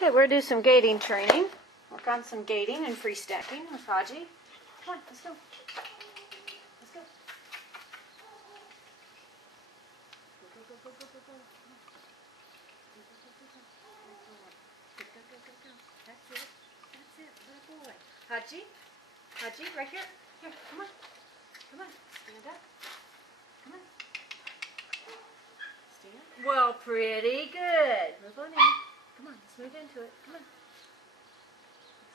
Okay, we're going to do some gating training. Work on some gating and free stacking with Haji. Come on, let's go. Let's go. Go, go, go, go, go, go, go. Go, go, go, go, go. That's it. That's it. Good boy. Haji. Haji, right here. Here, come on. Come on. Stand up. Come on. Stand. Well, pretty good. Move on in. Come on, let's move into it. Come on.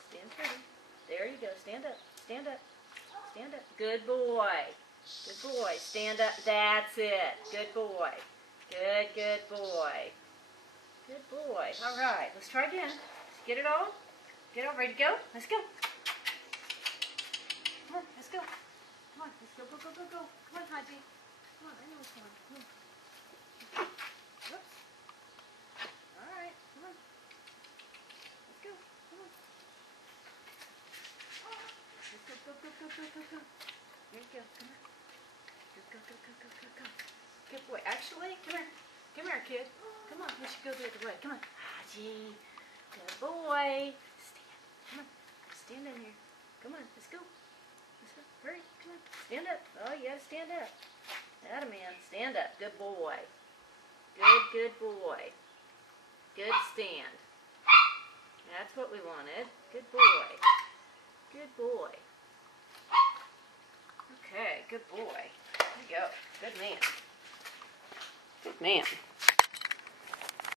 Stand pretty. There you go. Stand up. Stand up. Stand up. Good boy. Good boy. Stand up. That's it. Good boy. Good, good boy. Good boy. All right. Let's try again. Let's get it all. Get all ready to go? Let's go. Come on. Let's go. Come on. Let's go, go, go, go, go. Come on, Haji. Come on. I know it's fun. Come on. Whoops. All right. Come on. Let's go. Come on. Let's go, go, go, go, go, go, go. There you go. Come on. Go, go, go, go, go, go, go. Good boy. Actually, come here. Come here, kid. Come on. We should go the other way. Come on. Haji. Good boy. Stand. Come on. Stand in here. Come on. Let's go. Let's go. Hurry. Come on. Stand up. Oh, you gotta stand up. Atta man. Stand up. Good boy. Good, good boy. Good stand. That's what we wanted. Good boy. Good boy. Okay, good boy. There you go. Good man. Good man.